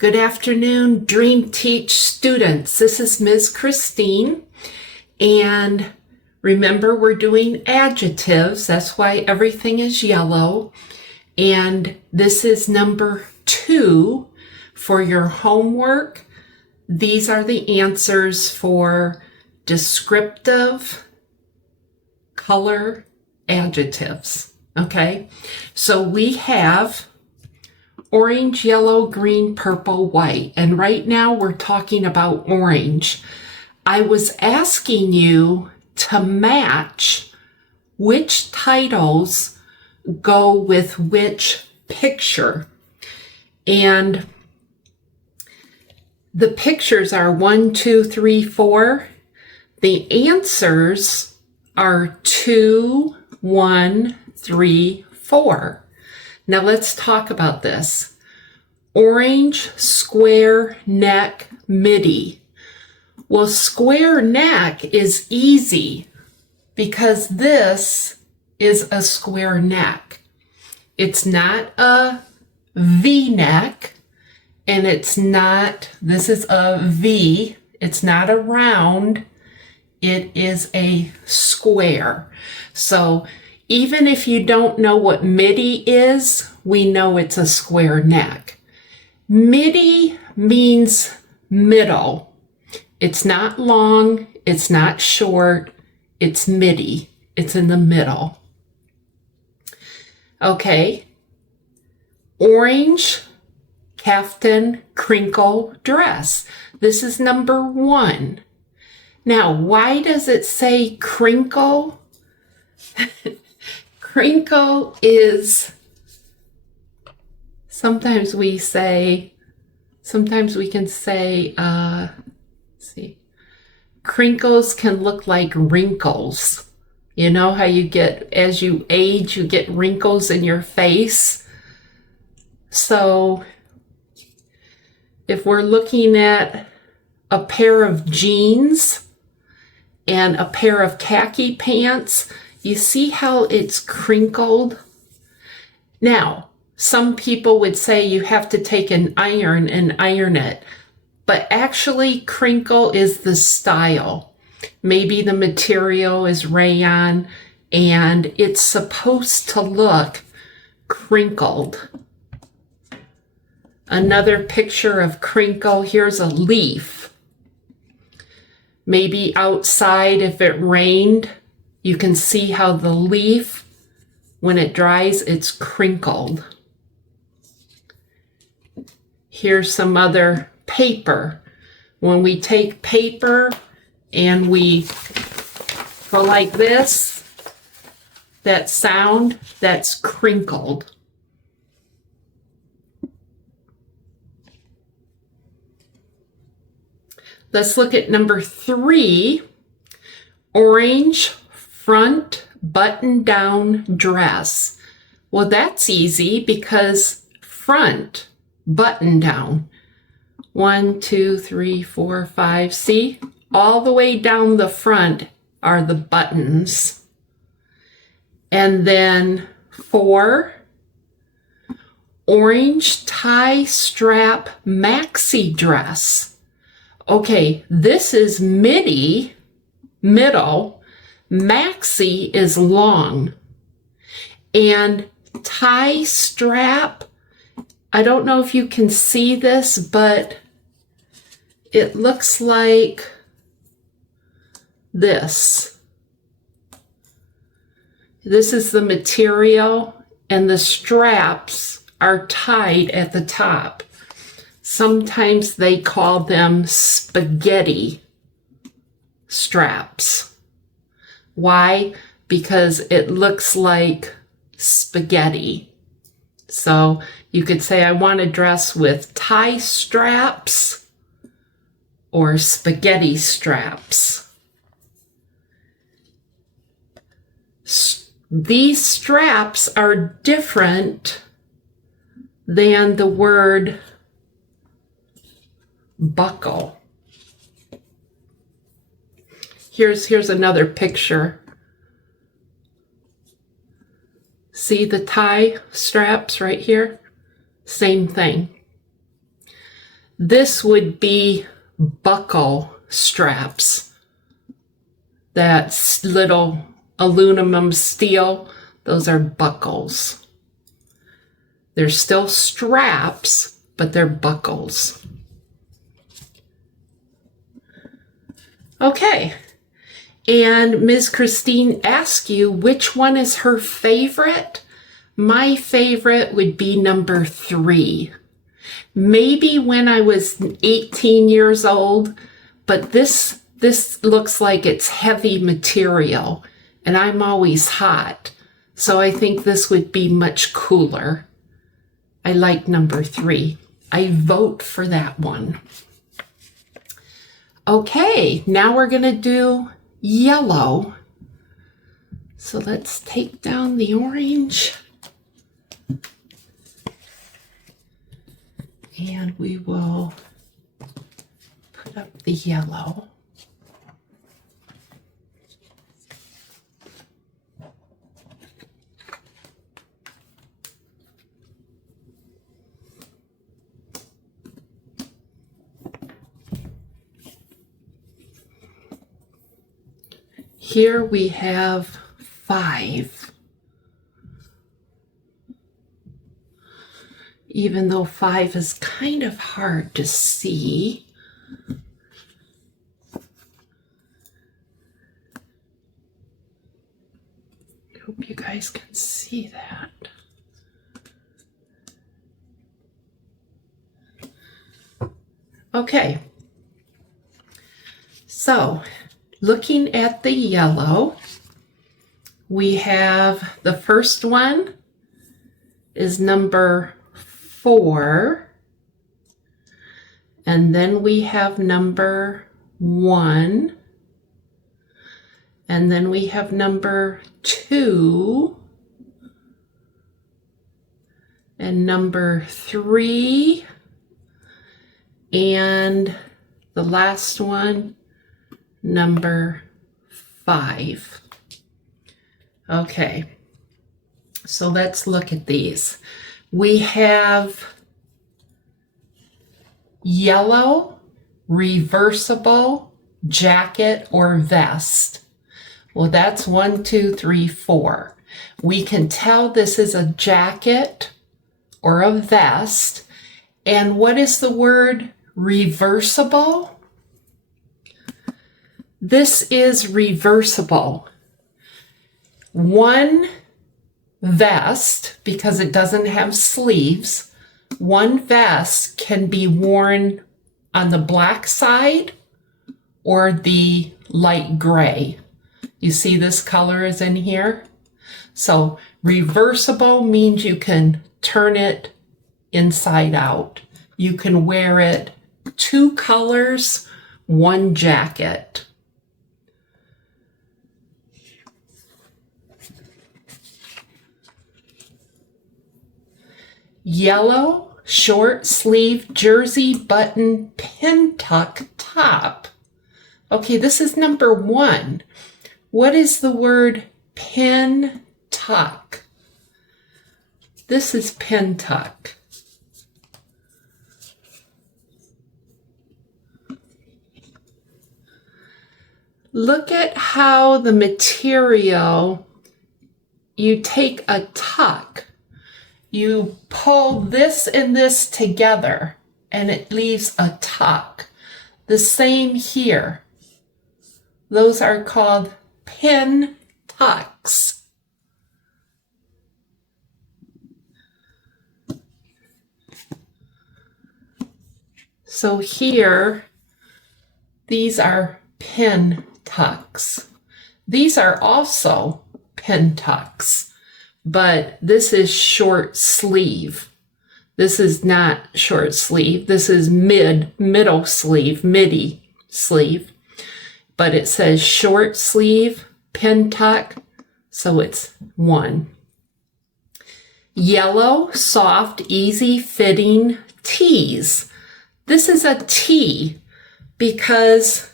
Good afternoon, Dream Teach students. This is Ms. Christine, and remember we're doing adjectives. That's why everything is yellow. And this is number 2 for your homework. These are the answers for descriptive, color, adjectives. Okay, so we have orange, yellow, green, purple, white. And right now we're talking about orange. I was asking you to match which titles go with which picture. And the pictures are 1, 2, 3, 4. The answers are 2, 1, 3, 4. Now let's talk about this. Orange, square neck, midi. Well, square neck is easy because this is a square neck. It's not a V-neck, and this is a V. It's not a round. It is a square. So even if you don't know what midi is, we know it's a square neck. Midi means middle. It's not long, it's not short, it's midi. It's in the middle. Okay. Orange, kaftan, crinkle, dress. This is number 1. Now, why does it say crinkle? Crinkle is, sometimes we can say, crinkles can look like wrinkles. You know how you get, as you age, you get wrinkles in your face. So if we're looking at a pair of jeans and a pair of khaki pants, you see how it's crinkled? Now, some people would say you have to take an iron and iron it, but actually crinkle is the style. Maybe the material is rayon and it's supposed to look crinkled. Another picture of crinkle, here's a leaf. Maybe outside if it rained, you can see how the leaf, when it dries, it's crinkled. Here's some other paper. When we take paper and we go like this, that sound, that's crinkled. Let's look at number 3, orange, front button-down dress. Well, that's easy because front button-down. 1, 2, 3, 4, 5. See? All the way down the front are the buttons. And then 4, orange tie strap maxi dress. Okay, this is midi, middle. Maxi is long. And tie strap, I don't know if you can see this, but it looks like this. This is the material, and the straps are tied at the top. Sometimes they call them spaghetti straps. Why? Because it looks like spaghetti. So you could say, I want a dress with tie straps or spaghetti straps. These straps are different than the word buckle. Here's another picture. See the tie straps right here? Same thing. This would be buckle straps. That's little aluminum steel. Those are buckles. They're still straps, but they're buckles. Okay. And Ms. Christine asked you which one is her favorite. My favorite would be number 3. Maybe when I was 18 years old, but this looks like it's heavy material, and I'm always hot. So I think this would be much cooler. I like number 3. I vote for that one. Okay, now we're going to do yellow. So let's take down the orange. And we will put up the yellow. Here we have 5. Even though 5 is kind of hard to see. I hope you guys can see that. Okay. So, looking at the yellow, we have the first one is number 4, and then we have number 1, and then we have number 2, and number 3, and the last one, number 5. Okay, so let's look at these. We have yellow, reversible, jacket, or vest. Well, that's 1, 2, 3, 4. We can tell this is a jacket or a vest. And what is the word reversible? This is reversible. One vest, because it doesn't have sleeves, one vest can be worn on the black side or the light gray. You see this color is in here? So reversible means you can turn it inside out. You can wear it 2 colors, 1 jacket. Yellow, short sleeve, jersey, button, pin tuck, top. Okay, this is number 1. What is the word pin tuck? This is pin tuck. Look at how the material, you take a tuck, you pull this and this together, and it leaves a tuck. The same here. Those are called pin tucks. So here, these are pin tucks. These are also pin tucks, but this is short sleeve. This is not short sleeve. This is middle sleeve, midi sleeve, but it says short sleeve, pin tuck, so it's 1. Yellow, soft, easy fitting tees. This is a tee because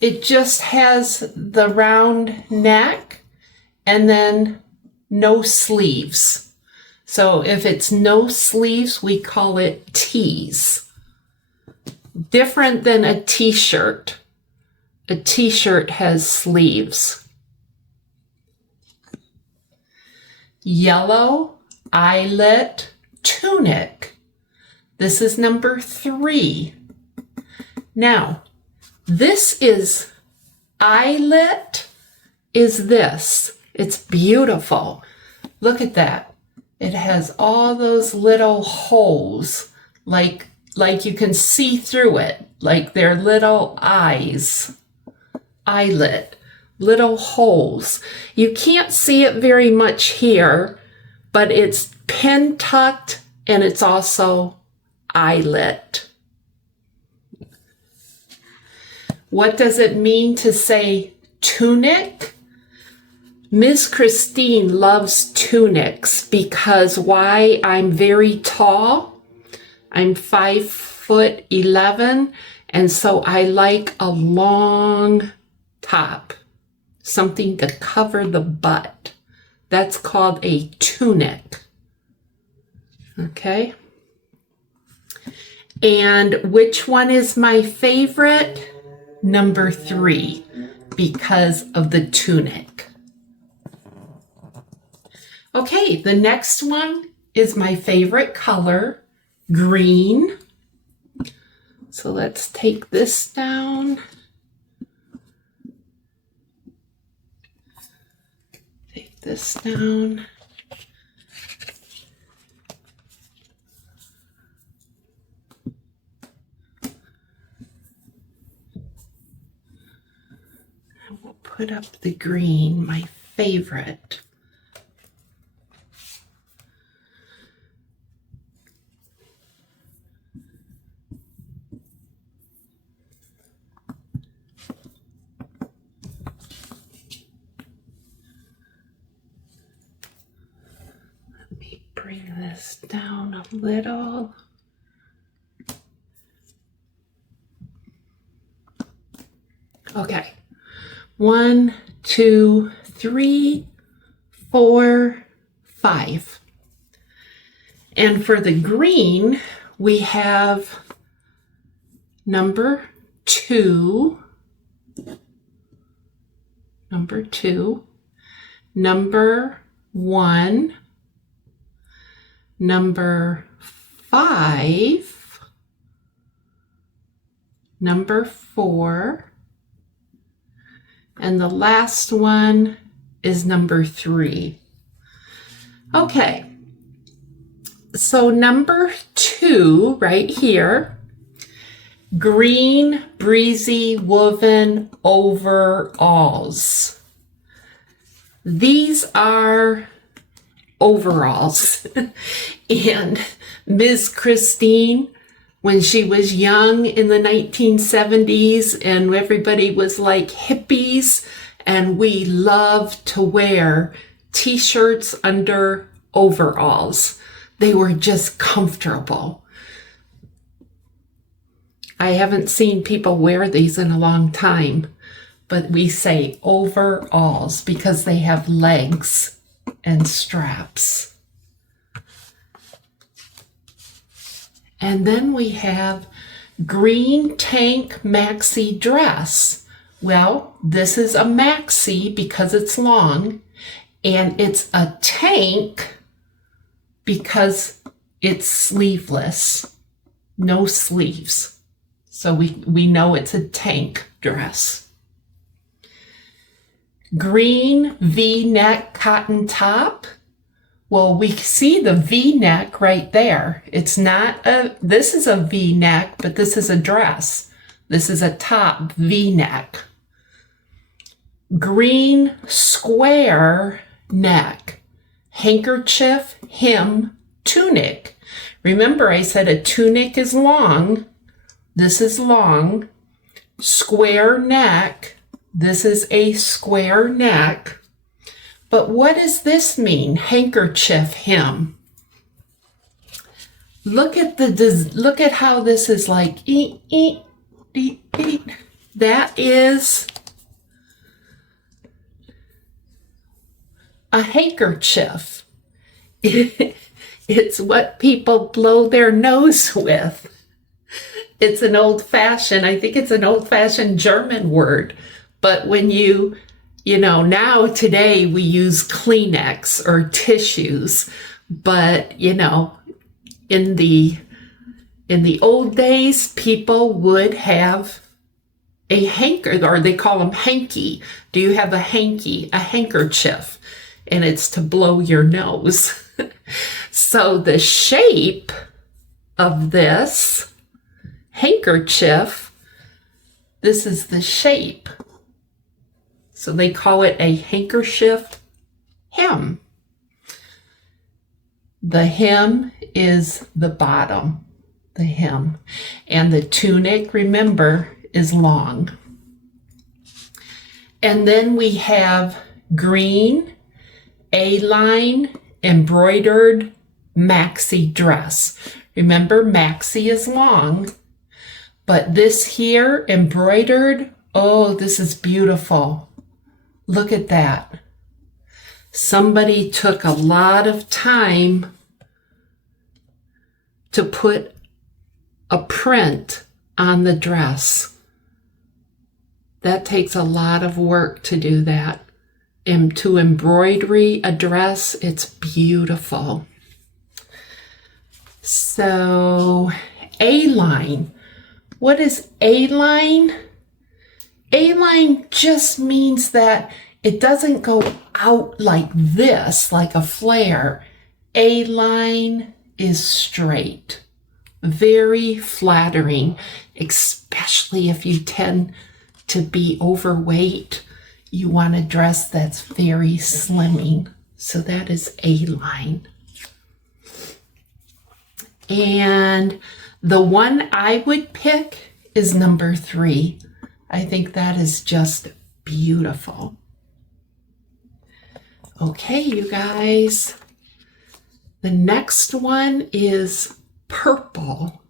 it just has the round neck and then no sleeves. So if it's no sleeves, we call it tees. Different than a t-shirt. A t-shirt has sleeves. Yellow eyelet tunic. This is number 3. Now, this is eyelet is this. It's beautiful. Look at that. It has all those little holes, like you can see through it, like they're little eyes. Eyelet, little holes. You can't see it very much here, but it's pin tucked and it's also eyelet. What does it mean to say tunic? Ms. Christine loves tunics because why? I'm very tall. I'm 5'11", and so I like a long top, something to cover the butt. That's called a tunic. Okay. And which one is my favorite? Number 3, because of the tunic. Okay, the next one is my favorite color, green. So let's take this down. Take this down. And we'll put up the green, my favorite. Bring this down a little. Okay. 1, 2, 3, 4, 5. And for the green, we have number 2, number 1, number 5, number 4, and the last one is number 3. Okay, so number 2 right here, green breezy woven overalls. These are overalls. And Ms. Christine, when she was young in the 1970s and everybody was like hippies, and we loved to wear t-shirts under overalls. They were just comfortable. I haven't seen people wear these in a long time, but we say overalls because they have legs and straps. And then we have green tank maxi dress. Well, this is a maxi because it's long, and it's a tank because it's sleeveless, no sleeves. So we know it's a tank dress. Green V-neck cotton top. Well, we see the V-neck right there. It's not this is a V-neck, but this is a dress. This is a top V-neck. Green square neck, handkerchief, hem, tunic. Remember, I said a tunic is long. This is long. Square neck. This is a square neck. But what does this mean? Handkerchief hem. Look at how this is like That is a handkerchief. It's what people blow their nose with. It's an old-fashioned, I think it's an old-fashioned German word. But when you know, now today we use Kleenex or tissues. But, you know, in the old days, people would have a hanker, or they call them hanky. Do you have a hanky? A handkerchief. And it's to blow your nose. So the shape of this handkerchief, this is the shape. So they call it a handkerchief hem. The hem is the bottom, the hem. And the tunic, remember, is long. And then we have green A-line embroidered maxi dress. Remember, maxi is long, but this here embroidered, oh, this is beautiful. Look at that. Somebody took a lot of time to put a print on the dress. That takes a lot of work to do that. And to embroidery a dress, it's beautiful. So, A-line. What is A-line? A-line just means that it doesn't go out like this, like a flare. A-line is straight. Very flattering, especially if you tend to be overweight. You want a dress that's very slimming. So that is A-line. And the one I would pick is number 3. I think that is just beautiful. Okay, you guys. The next one is purple.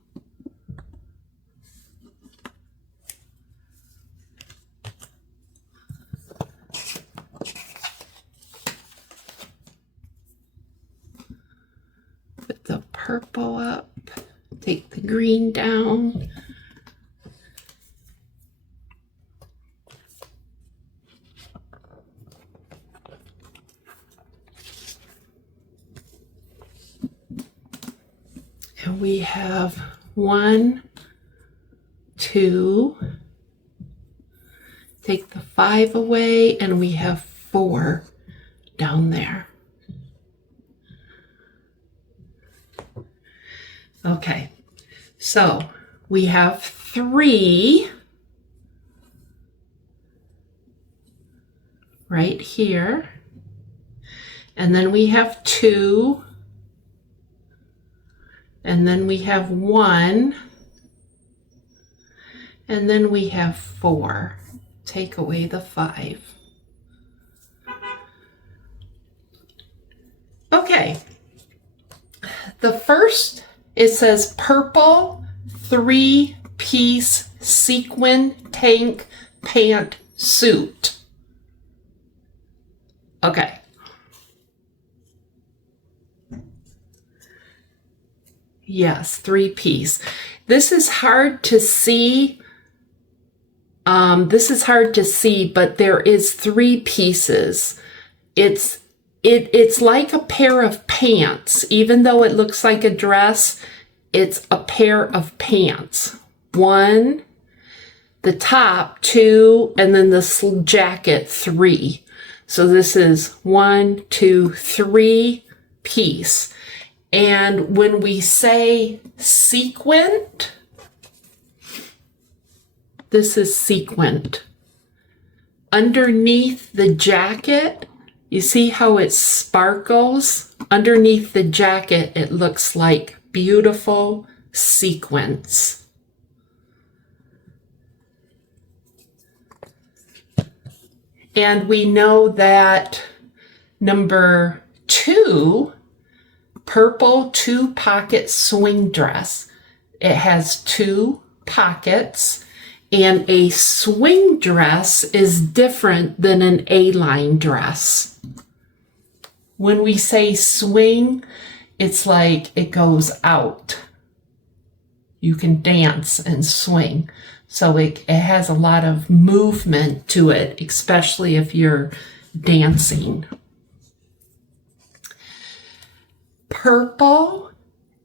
Put the purple up, take the green down. And we have 1, 2, take the 5 away, and we have 4 down there. Okay, so we have 3 right here, and then we have 2, and then we have 1, and then we have 4. Take away the 5. Okay, the first, it says purple 3-piece sequin tank pant suit. Okay. Yes, 3-piece. This is hard to see. This is hard to see, but there is 3 pieces. It's like a pair of pants. Even though it looks like a dress, it's a pair of pants. 1, the top 2, and then the jacket 3. So this is 1, 2, 3 piece. And when we say sequined, this is sequined. Underneath the jacket, you see how it sparkles? Underneath the jacket, it looks like beautiful sequins. And we know that number 2, purple 2-pocket swing dress. It has 2 pockets, and a swing dress is different than an A-line dress. When we say swing, It's like it goes out. You can dance and swing. So it has a lot of movement to it, especially if you're dancing. Purple,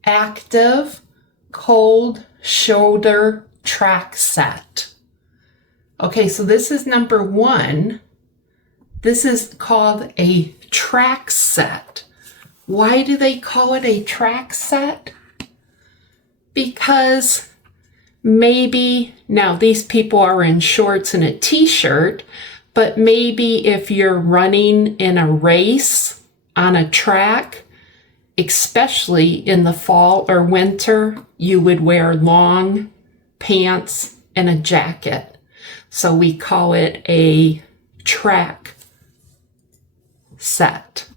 active, cold shoulder track set. Okay, so this is number 1. This is called a track set. Why do they call it a track set? Because maybe, now these people are in shorts and a t-shirt, but maybe if you're running in a race on a track, especially in the fall or winter, you would wear long pants and a jacket. So we call it a track set.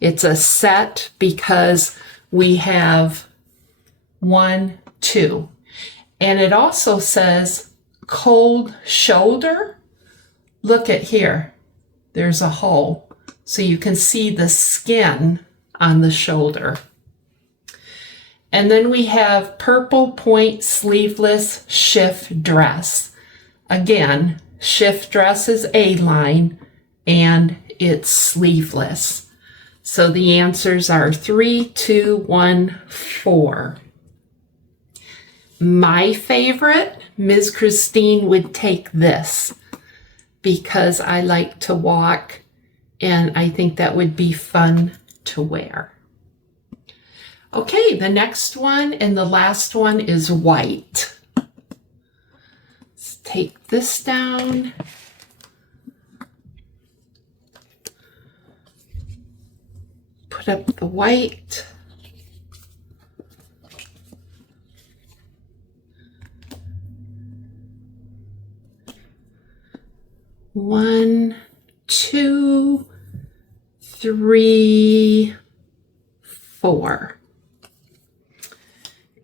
It's a set because we have 1, 2. And it also says cold shoulder. Look at here. There's a hole. So you can see the skin on the shoulder. And then we have purple point sleeveless shift dress. Again, shift dress is A-line and it's sleeveless. So the answers are 3, 2, 1, 4. My favorite, Ms. Christine would take this because I like to walk and I think that would be fun to wear. Okay, the next one and the last one is white. Let's take this down. Put up the white. One, 2, 3, 4.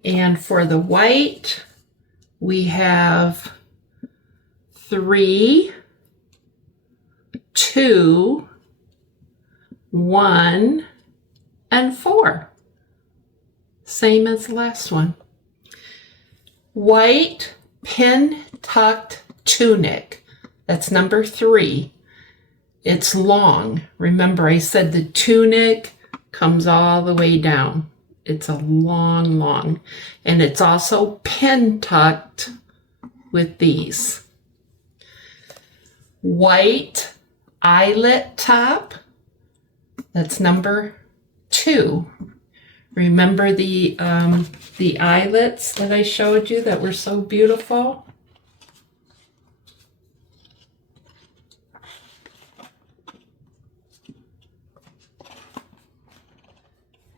And for the white, we have 3, 2, 1, and 4. Same as the last one. White pin tucked tunic. That's number 3. It's long. Remember, I said the tunic comes all the way down. It's a long. And it's also pin tucked with these. White eyelet top. That's number 2. Remember the eyelets that I showed you that were so beautiful?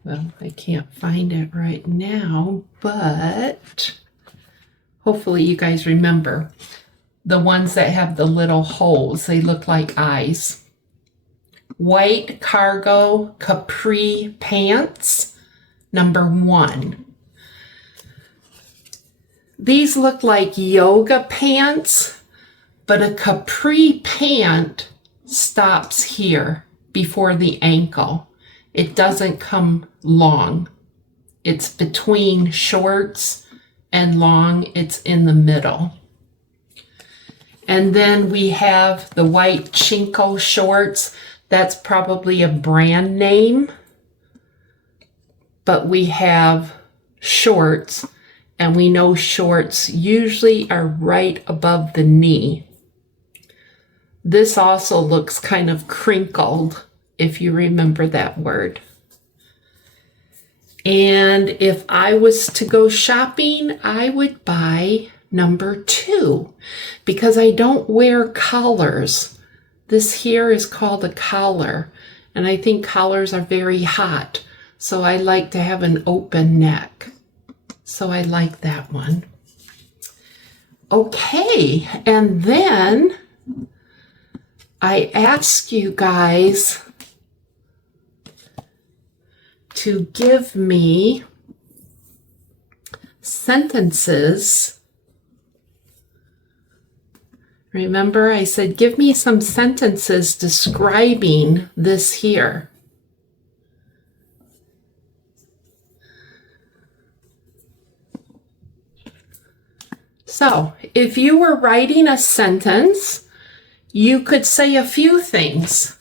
Well, I can't find it right now, but hopefully you guys remember. The ones that have the little holes, they look like eyes. White cargo capri pants, number 1. These look like yoga pants, but a capri pant stops here before the ankle. It doesn't come long. It's between shorts and long. It's in the middle. And then we have the white Chinko shorts. That's probably a brand name. But we have shorts, and we know shorts usually are right above the knee. This also looks kind of crinkled, if you remember that word. And if I was to go shopping, I would buy number 2 because I don't wear collars. This here is called a collar, and I think collars are very hot. So I like to have an open neck. So I like that one. Okay, and then I ask you guys to give me sentences. Remember, I said, give me some sentences describing this here. So if you were writing a sentence, you could say a few things.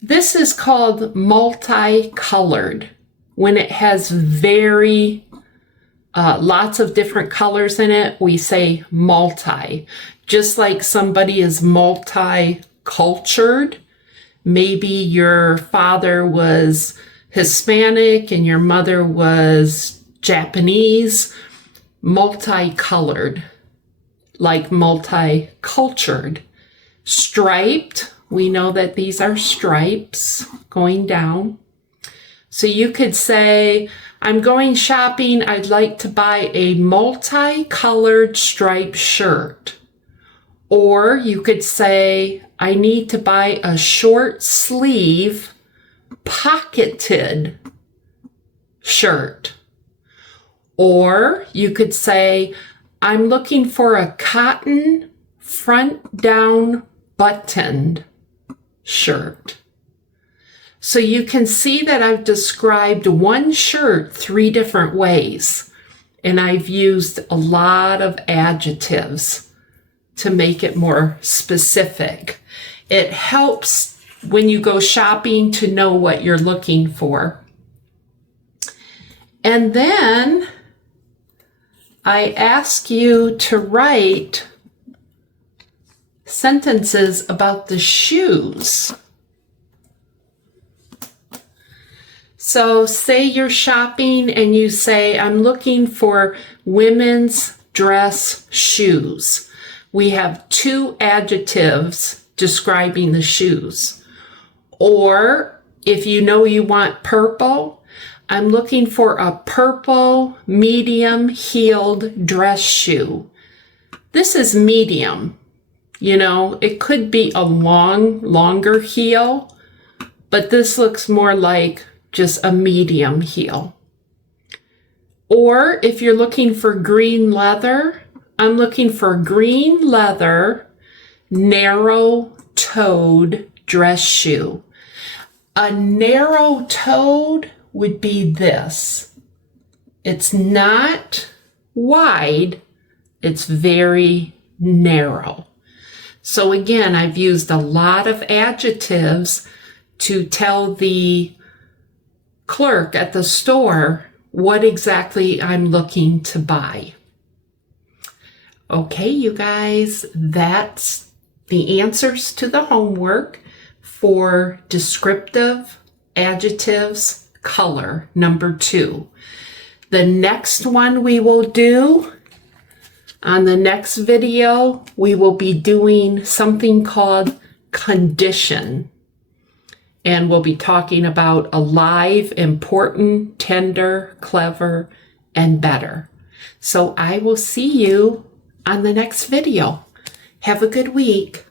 This is called multicolored, when it has very lots of different colors in it. We say multi. Just like somebody is multicultured. Maybe your father was Hispanic and your mother was Japanese. Multicolored, like multicultured. Striped, we know that these are stripes going down. So you could say, I'm going shopping, I'd like to buy a multicolored striped shirt. Or you could say, I need to buy a short sleeve pocketed shirt. Or you could say, I'm looking for a cotton front down buttoned shirt. So you can see that I've described one shirt 3 different ways, and I've used a lot of adjectives to make it more specific. It helps when you go shopping to know what you're looking for. And then I ask you to write sentences about the shoes. So say you're shopping and you say, I'm looking for women's dress shoes. We have 2 adjectives describing the shoes. Or if you know you want purple, I'm looking for a purple medium heeled dress shoe. This is medium. You know, it could be a longer heel, but this looks more like just a medium heel. Or if you're looking for green leather, I'm looking for green leather, narrow-toed dress shoe. A narrow-toed would be this. It's not wide, it's very narrow. So again, I've used a lot of adjectives to tell the clerk at the store what exactly I'm looking to buy. Okay, you guys, that's the answers to the homework for descriptive adjectives color number 2. The next one we will do on the next video, we will be doing something called condition. And we'll be talking about alive, important, tender, clever, and better. So I will see you on the next video. Have a good week.